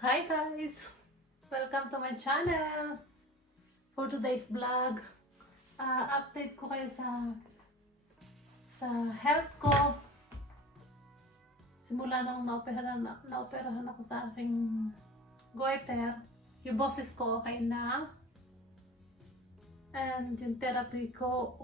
Hi guys! Welcome to my channel! For today's vlog, update ko kayo sa health ko. Simula nang naoperahan ako sa aking goiter, yung boses ko okay na. And yung therapy ko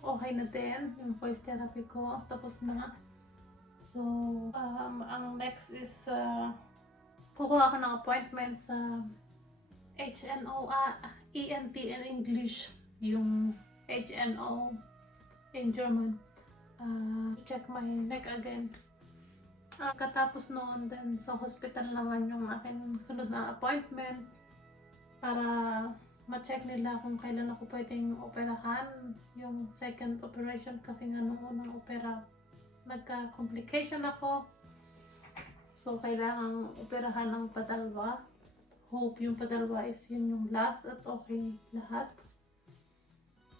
okay na din. Yung voice therapy ko tapos na. So, ang next is kukuha ako ng appointment sa HNO, ENT in English, yung HNO in German. Check my neck again. Katapos noon din sa hospital naman yung aking sunod na appointment para ma-check nila kung kailan ako pwedeng operahan. Yung second operation kasi nga nung unang opera nagka-complication ako. So, kailangang operahan ng padalwa. Hope yung padalwa is yun yung last at okay lahat.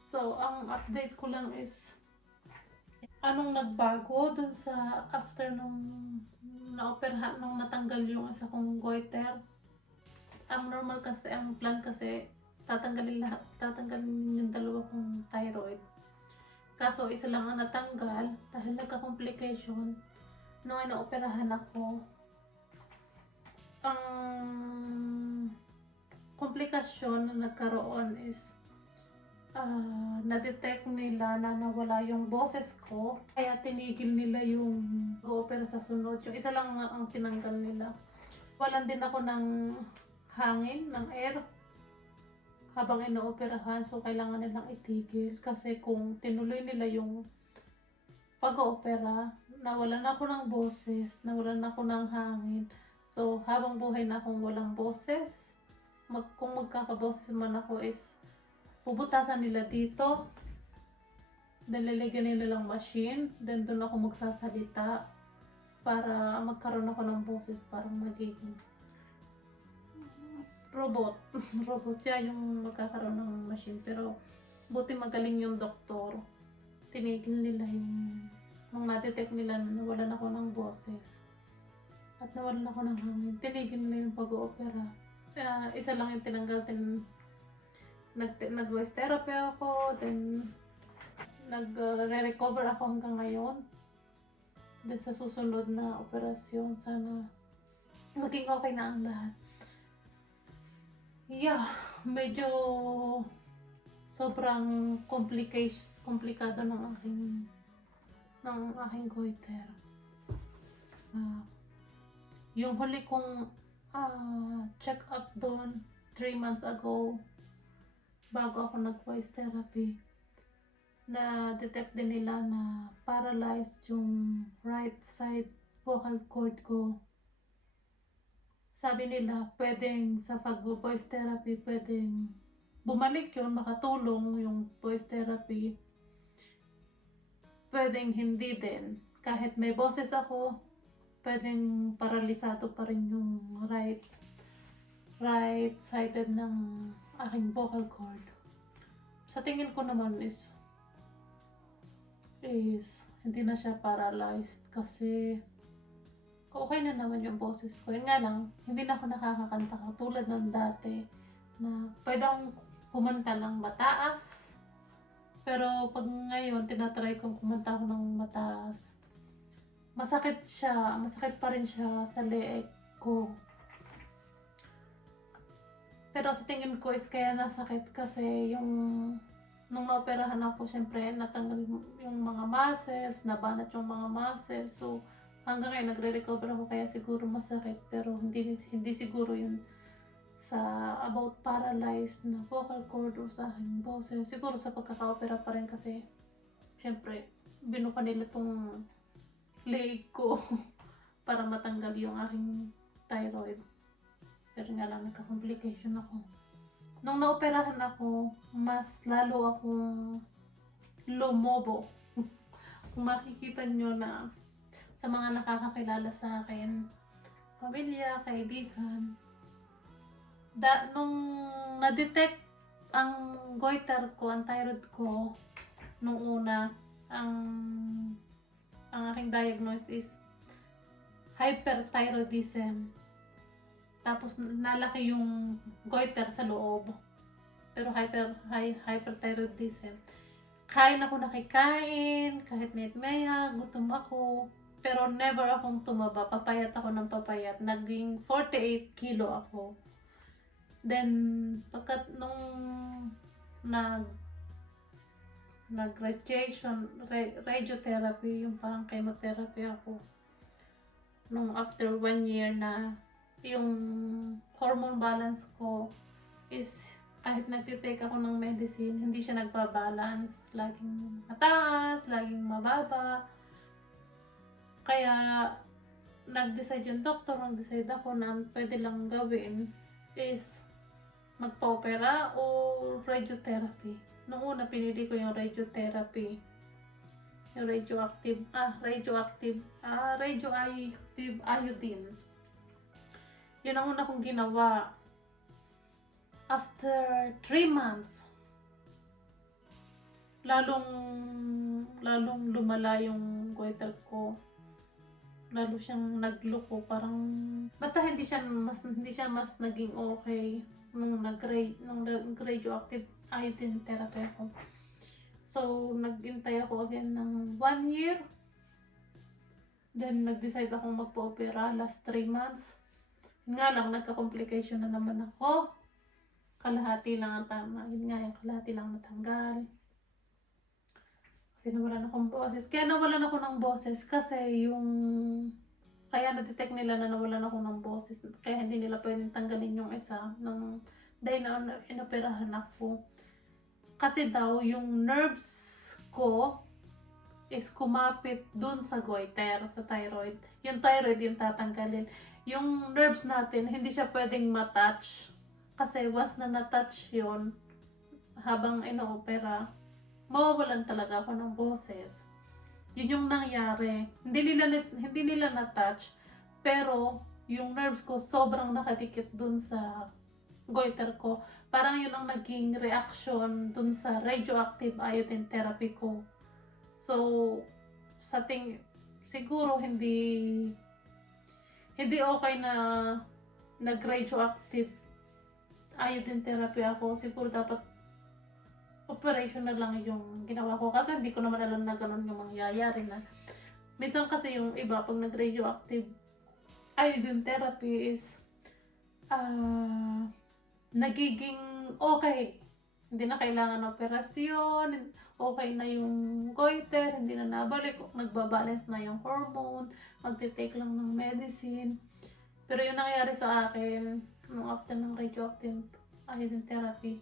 So, ang update ko lang is anong nagbago dun sa after nung naoperahan, nung natanggal yung isa kong goiter. Ang normal kasi, ang plan kasi, tatanggalin yung dalawa kong thyroid. Kaso, isa lang ang natanggal dahil nagka-complication. Nung inaoperahan ako, ang komplikasyon na nagkaroon is na-detect nila na nawala yung boses ko. Kaya tinigil nila yung go-opera sa sunod. Yung isa lang ang tinanggal nila. Walan din ako ng hangin, ng air habang inooperahan. So, kailangan nilang itigil. Kasi kung tinuloy nila yung pag-oopera, nawalan ako ng boses, nawalan ako ng hangin. So, habang buhay na akong walang boses, kung magkakaboses man ako is puputasan nila dito, then lalagyan nila lang machine, then doon ako magsasalita para magkaroon ako ng boses, parang magiging robot. Robot siya yung magkakaroon ng machine. Pero buti magaling yung doktor. Tinigil nila yung na-detect nila na nawalan ako ng boses at nawalan ako ng hangin. Tinigil nila yung pag-oopera. Isa lang yung tinanggal. Nag-voice therapy ako, then nag-recover ako hanggang ngayon. Then sa susunod na operasyon, sana maging okay na ang lahat. Yeah, medyo sobrang komplikado ng aking goiter. Yung huli kong check up doon 3 months ago, bago ako nag-voice therapy, na detect din nila na paralyzed yung right side vocal cord ko. Sabi nila pwedeng sa pag-voice therapy pwedeng bumalik yun, makatulong yung voice therapy. Pwedeng hindi din, kahit may boses ako, pwedeng paralisado pa rin yung right sided ng aking vocal cord. Sa tingin ko naman is hindi na siya paralyzed kasi okay na naman yung boses ko. Yun nga lang, hindi na ako nakakakanta katulad ng dati na pwede akong kumanta ng mataas. Pero pag ngayon, tinatry kong kumanta ako ng mataas, masakit siya, masakit pa rin siya sa leeg ko. Pero sa tingin ko is kaya nasakit kasi nung naoperahan ako, syempre natanggal yung mga muscles, nabanat yung mga muscles. So, hanggang ngayon nagre-recover ako kaya siguro masakit. Pero hindi siguro yun sa about paralyzed na vocal cord o sa aking boses. Siguro sa pagkaka-opera pa rin kasi syempre binuka nila tong leg ko para matanggal yung aking thyroid. Pero nga lang, nagka-complication ako. Nung naoperahan ako, mas lalo akong lumobo. Kung makikita nyo na sa mga nakakakilala sa akin, pamilya, kaibigan, nung na-detect ang goiter ko, ang thyroid ko, nung una, ang aking diagnosis is hyperthyroidism. Tapos nalaki yung goiter sa loob. Pero hyperthyroidism. Kain ako nakikain, kahit maya gutom ako. Pero never akong tumaba. Papayat ako ng papayat. Naging 48 kilo ako. Then, pagkat nung radiotherapy, yung parang chemotherapy ako. Nung after 1 year na yung hormone balance ko is kahit nagtitake ako ng medicine, hindi siya nagpa-balance. Laging mataas, laging mababa. Kaya nag-decide yung doktor, nag-decide ako na pwede lang gawin is magpa-opera o radiotherapy. Nung una, pinili ko yung radiotherapy. Yung radioactive iodine. Yun ang una kong ginawa. After 3 months, lalong lumala yung goiter ko. Lalo siyang nagluko, parang basta hindi siya mas naging okay nung radioactive iodine therapy ako. So nagintay ako again ng 1 year. Then nag-decide akong magpa-opera last 3 months. Nga lang, nagka-complication na naman ako. Kalahati lang ang tama. Yun nga, yung kalahati lang natanggal. Kasi nawalan akong boses. Kaya nawalan ako ng boses kasi kaya na-detect nila na nawalan ako ng boses. Kaya hindi nila pwedeng tanggalin yung isa dahil na inoperahan ako. Kasi daw, yung nerves ko is kumapit dun sa goiter, sa thyroid. Yung thyroid yung tatanggalin. Yung nerves natin, hindi siya pwedeng matouch. Kasi once na na-touch yun, habang ino-opera, mawawalan talaga ako ng boses. Yun yung nangyari. Hindi nila na-touch, pero yung nerves ko sobrang nakadikit dun sa goiter ko. Parang yun ang naging reaction dun sa radioactive iodine therapy ko. So, siguro hindi okay na nag-radioactive iodine therapy ako. Siguro dapat operation na lang yung ginawa ko. Kasi hindi ko naman alam na ganun yung mangyayari na. Minsan kasi yung iba, pag nag-radioactive iodine therapy is nagiging okay. Hindi na kailangan ng operasyon, okay na yung goiter, hindi na nabalik, nagbabalance na yung hormone, magtitake lang ng medicine. Pero yung nangyari sa akin, nung after ng radioactive iodine therapy,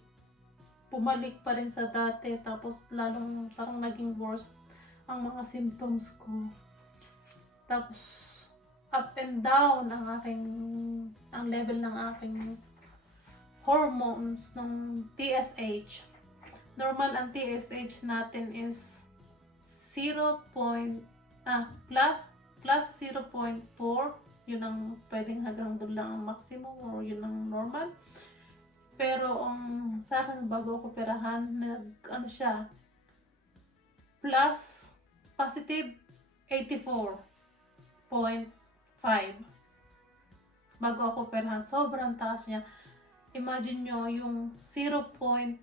bumalik pa rin sa dati, tapos lalong parang naging worse ang mga symptoms ko. Tapos, up and down ang level ng aking hormones ng TSH. Normal ang TSH natin is plus 0.4. Yun ang pwedeng hanggang doon lang ang maximum or yun ang normal. Pero sa akin, bago ako operahan, siya, plus positive 84.5. Bago ako operahan, sobrang taas niya. Imagine nyo, yung 0.4,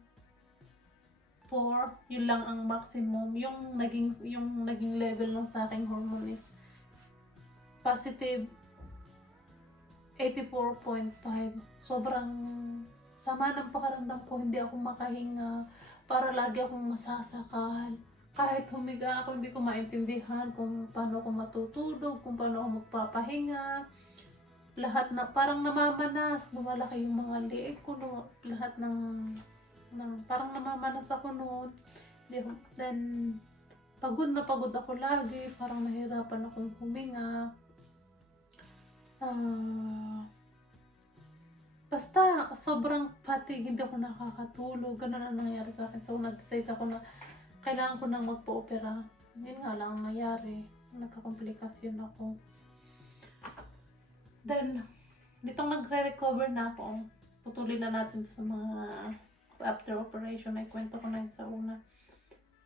yun lang ang maximum. Yung naging level ng sa aking hormone is positive 84.5. Sobrang sama ng pakiramdam ko, hindi ako makahinga. Para lagi akong masasakal. Kahit humiga ako, hindi ko maintindihan kung paano ako matutulog, kung paano ako magpapahinga. Lahat na parang namamanas, lumalaki yung mga liig ko, lahat ng parang namamanas ako noon. Then, pagod na pagod ako lagi, parang nahirapan akong huminga. Basta, sobrang fatigue, hindi ako nakakatulog, ganun ang nangyari sa akin. So, nag-decide ako na kailangan ko nang magpa-opera. Yun nga lang ang nangyari, nagka-komplikasyon ako. Then, nitong nagre-recover na ako, putulin na natin sa mga after operation, ay kwento ko na yun sa una.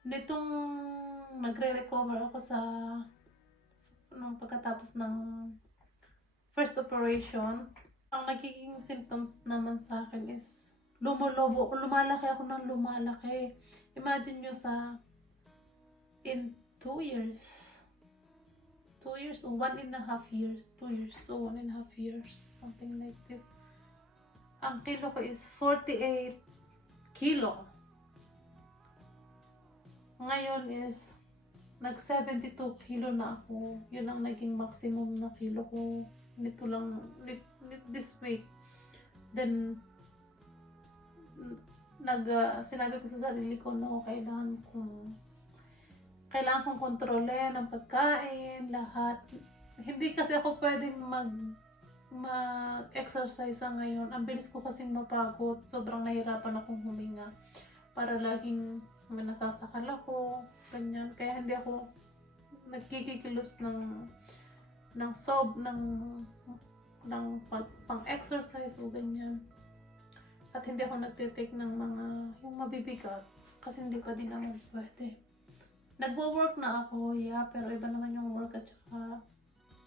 Nitong nagre-recover ako nung pagkatapos ng first operation, Ang nagiging symptoms naman sa akin is lumalaki ako ng lumalaki. Imagine nyo in 2 years. 2 years or 1.5 years. 2 years, so 1.5 years. Something like this. Ang kilo ko is 48 kilo. Ngayon is nag 72 kilo na ako. Yun ang naging maximum na kilo ko. Nito lang, this week. Then, sinabi ko sa sarili ko na kailangan kong kontrolin ang pagkain, lahat. Hindi kasi ako pwedeng mag-exercise ngayon. Ang bilis ko kasing mapagod. Sobrang nahirapan akong huminga. Para laging nasasakal ako, ganyan. Kaya hindi ako nagkikikilos ng pang-exercise o ganyan. At hindi ako nagtitake ng yung mabibigat. Kasi hindi pa din naman pwede. Nagwo-work na ako, yeah, pero iba naman yung work at saka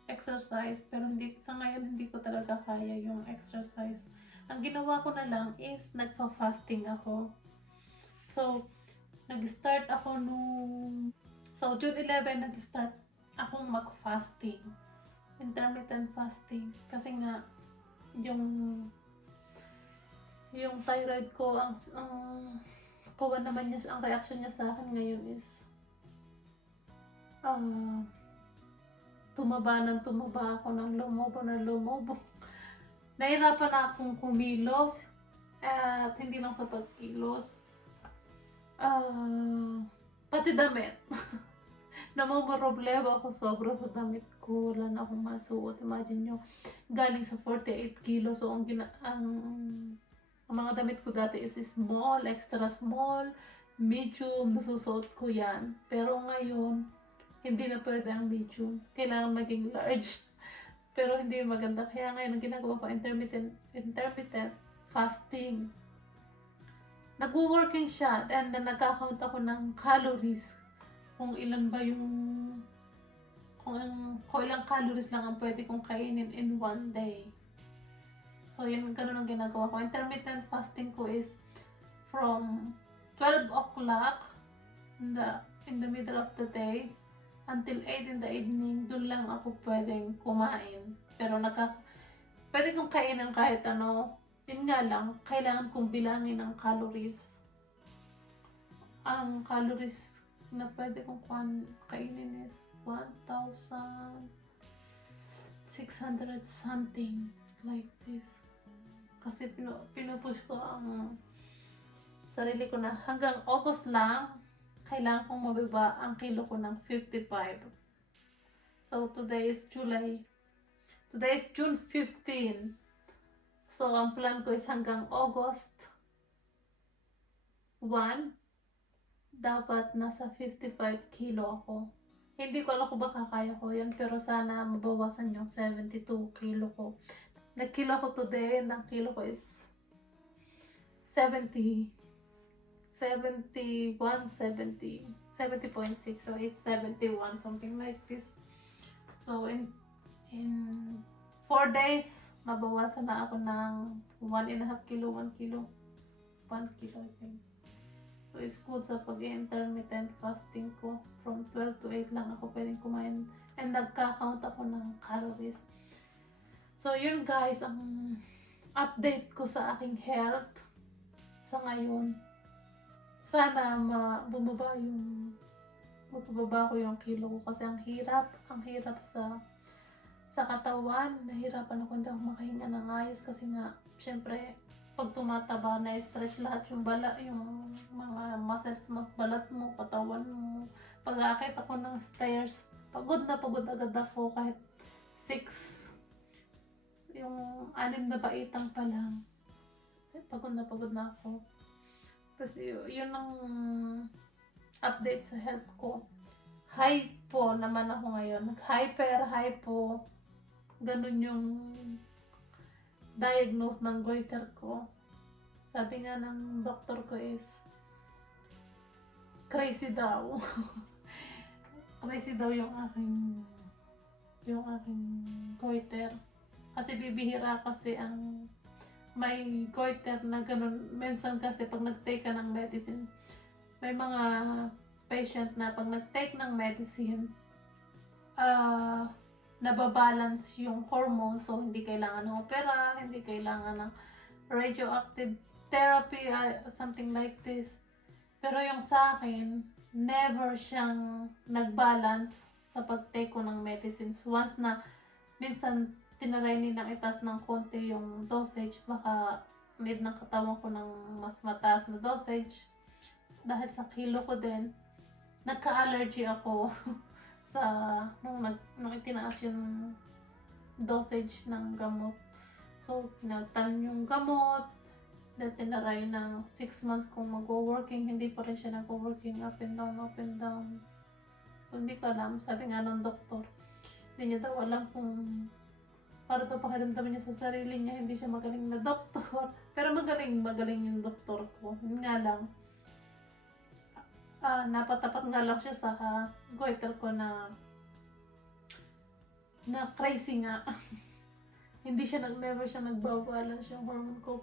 exercise. Pero sa ngayon, hindi ko talaga kaya yung exercise. Ang ginawa ko na lang is nagpa-fasting ako. So, nag-start ako June 11, nag-start akong mag-fasting. Intermittent fasting. Kasi nga, yung thyroid ko, ang reaction niya sa akin ngayon is tumaba ako ng lumobo. Nahirapan na akong kumilos at hindi lang sa pagkilos. Pati damit. Namumroblema ako sobra sa damit ko. Wala na akong masuot. Imagine nyo, galing sa 48 kilo. So, ang mga damit ko dati is small, extra small, medium. Nasusuot ko yan. Pero ngayon, hindi na pwede ang medium. Kailangan maging large. Pero hindi maganda. Kaya ngayon, ang ginagawa ko, intermittent fasting. Nag-working siya. And then, nagka-count ako ng calories. Kung ilan ba kung ilang calories lang ang pwede kong kainin in one day. So, ganun ang ginagawa ko. Intermittent fasting ko is from 12 o'clock in the middle of the day until 8 in the evening. Doon lang ako pwedeng kumain. Pero pwede kong kainin kahit ano. Yun nga lang, kailangan kong bilangin ang calories. Ang calories na pwede kong kainin is 1,600 something, like this. Kasi pinupush ko ang sarili ko na hanggang August lang, kailangan kong mababa ang kilo ko ng 55. So, today is June 15. So, ang plan ko is hanggang August 1, dapat nasa 55 kilo ako. Hindi ko alam kung baka kaya ko yan, pero sana mabawasan yung 72 kilo ko. Nag-kilo ko today, and ang kilo ko is 70.6. So, it's 71, something like this. So, in 4 days, nabawasan na ako ng 1.5 kilo, 1 kilo, I think. So, it's good sa pag-intermittent fasting ko. From 12 to 8 lang ako pwedeng kumain. And nagka-count ako ng calories. So, yun guys, ang update ko sa aking health sa ngayon. Sana bumaba ko yung kilo ko kasi ang hirap sa katawan. Nahirapan ako, hindi ako makahinga ng ayos kasi nga, syempre, pag tumataba, na-stretch lahat yung mga muscles, balat mo, katawan mo. Pag-aakit ako ng stairs, pagod agad ako kahit 6, yung 6 na baitang pa lang. Pagod na ako. Kasi yun ang update sa health ko. Hypo naman ako ngayon. Hypo. Ganun yung diagnose ng goiter ko. Sabi nga ng doktor ko is crazy daw. Crazy daw yung aking goiter. Kasi bibihira kasi ang may goiter na ganun. Minsan kasi pag nag-take ka ng medicine, may mga patient na pag nag-take ng medicine, nababalance yung hormone, so hindi kailangan ng opera, hindi kailangan ng radioactive therapy, something like this. Pero yung sa akin, never siyang nag-balance sa pag-take ko ng medicines. Once na minsan tinaray nilang itaas ng konti yung dosage, baka need ng katawan ko ng mas mataas na dosage. Dahil sa kilo ko din, nagka-allergy ako sa nung itinaas yung dosage ng gamot. So, pinaltan yung gamot, dahil tinaray ng 6 months kung mag-working, hindi pa rin siya nag-working, up and down, up and down. So, hindi ko alam, sabi nga ng doktor, hindi niya daw alam kung para daw pakiramdaman niya sa sarili niya, hindi siya magaling na doktor. Pero magaling yung doktor ko. Yun nga lang, napatapat nga lang siya sa goiter ko na crazy nga. Hindi siya never siya nagbabalance yung hormone ko.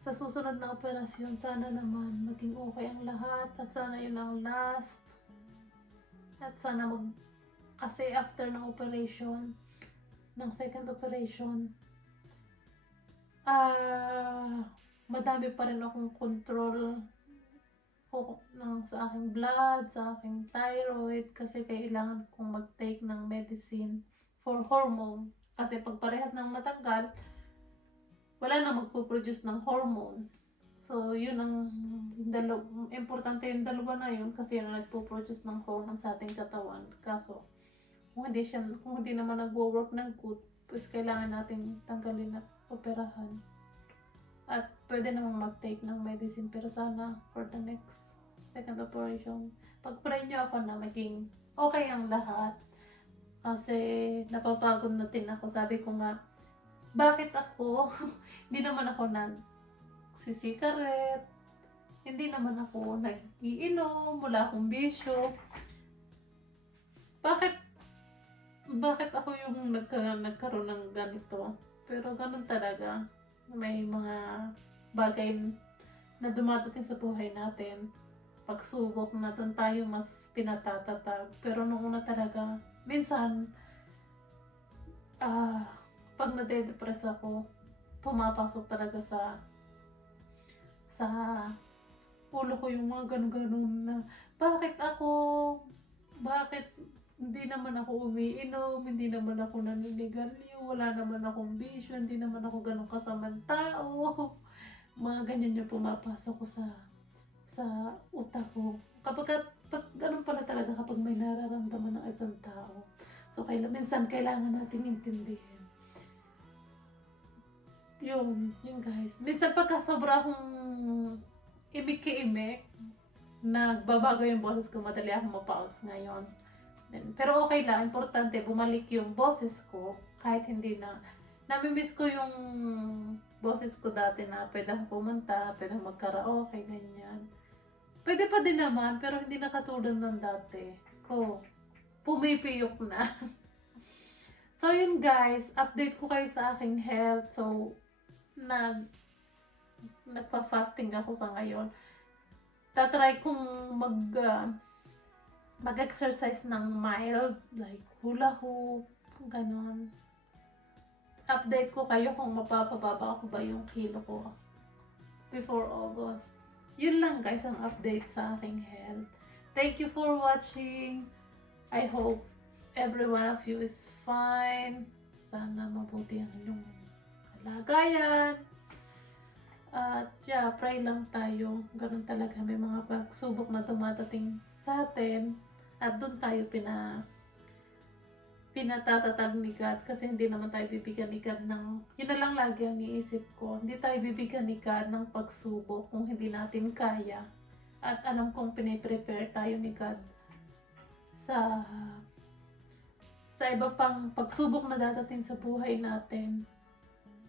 Sa susunod na operasyon, sana naman maging okay ang lahat at sana yun ang last. At sana kasi after ng operation, ng second operation, madami pa rin akong control sa aking blood, sa aking thyroid, kasi kailangan kong mag-take ng medicine for hormone. Kasi pag parehas ng natanggal, wala na magpo-produce ng hormone. So, yun ang importante yung dalawa na yun kasi yun ang nagpo-produce ng hormone sa ating katawan. Kaso, kung hindi naman nagwo-work ng good, pues kailangan natin tanggalin at operahan. At pwede naman mag-take ng medicine, pero sana for the next second operation, pag-pray nyo ako na maging okay ang lahat. Kasi napapagod na din ako. Sabi ko nga, bakit ako? Hindi naman ako nagsisikaret. Hindi naman ako nag-iinom. Wala akong bisyo. Bakit ako yung nagkaroon ng ganito? Pero ganun talaga. May mga bagay na dumadating sa buhay natin. Pagsubok na doon tayo mas pinatatatag. Pero nung una talaga, minsan, pag nade-depress ako, pumapasok talaga sa ulo ko yung mga ganun-ganun na bakit hindi naman ako umiinom, hindi naman ako naninigarilyo, wala naman akong bisyo, hindi naman ako ganun kasamang tao. Mga ganyan yung pumapasok ko sa utak ko. Pag ganun pala talaga kapag may nararamdaman ng isang tao. So, minsan kailangan natin intindihin. Yun guys. Minsan pagka sobra akong imik-imik, nagbabago yung boses ko, madali akong mapause ngayon. Pero okay lang, importante bumalik yung boses ko kahit hindi na. Namimiss ko yung boses ko dati na pwede akong kumanta, pwede akong mag-karaoke, ganyan. Pwede pa din naman, pero hindi na katulad ng dati ko. Pumipiyok na. So yun guys, update ko kayo sa aking health. So, nagpa-fasting ako sa ngayon. Tatry kong mag-exercise ng mild, like hula hoop, ganon. Update ko kayo kung mapapababa ko ba yung kilo ko before August. Yun lang guys ang update sa aking health. Thank you for watching. I hope every one of you is fine. Sana mabuti ang inyong kalagayan. At pray lang tayo. Ganun talaga, may mga pagsubok na dumadating sa atin. At doon tayo pinatatatag ni God. Kasi hindi naman tayo bibigyan ni God yun na lang lagi ang iisip ko. Hindi tayo bibigyan ni God ng pagsubok kung hindi natin kaya. At alam kong piniprepare tayo ni God sa iba pang pagsubok na dadating sa buhay natin.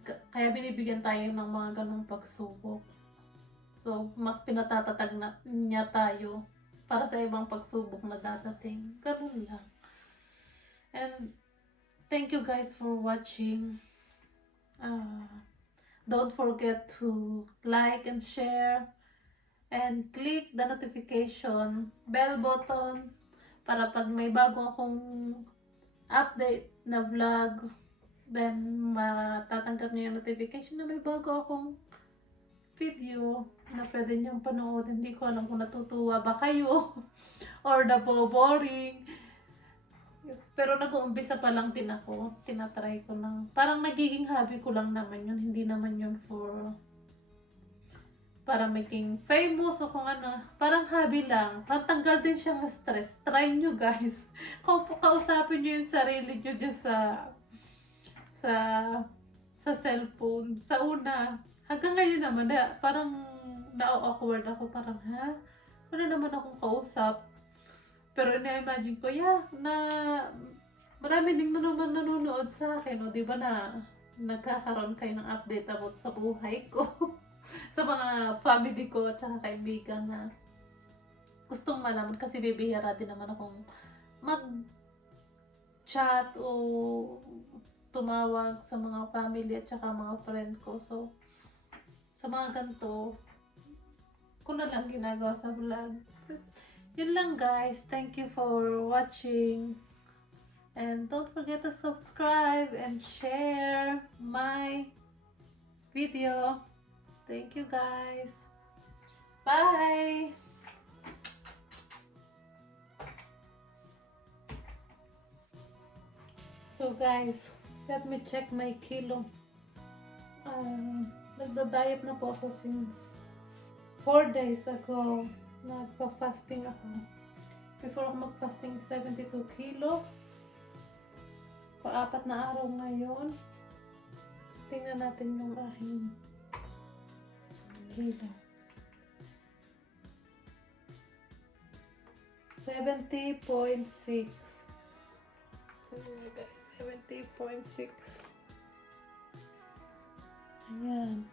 Kaya binibigyan tayo ng mga ganong pagsubok. So, mas pinatatatag niya tayo para sa ibang pagsubok na dadating. Ganun lang. And thank you guys for watching. don't forget to like and share and click the notification bell button para pag may bago akong update na vlog, then matatanggap niyo yung notification na may bago akong video na pwede niyong panood. Hindi ko alam kung natutuwa ba kayo or boring. Pero nag-uumpisa pa lang din ako. Tinatry ko lang. Parang nagiging hobby ko lang naman yun. Hindi naman yun para making famous o kung ano. Parang hobby lang. Pantanggal din siya ng stress. Try nyo guys. Kausapin nyo yung sarili nyo dyan sa cellphone. Sa una. Hanggang ngayon naman, parang na-awkward ako. Parang, wala naman akong kausap. Pero na-imagine ko, na marami ding naman nanonood sa akin. O, di ba na nagkakaroon kayo ng update about sa buhay ko. Sa mga family ko at saka kaibigan na gustong malaman. Kasi bibihira din naman akong mag-chat o tumawag sa mga family at saka mga friend ko. So, sa mga ganito, ko na lang ginagawa sa vlog. Yun lang guys. Thank you for watching. And don't forget to subscribe and share my video. Thank you guys. Bye! So guys, let me check my kilo. Nagda-diet na po ako since 4 days ago. Nagpa-fasting ako. Before ako mag-fasting, 72 kilo. Pa-4 na araw ngayon. Tingnan natin yung aking kilo. 70.6. Guys, 70.6. Ayan.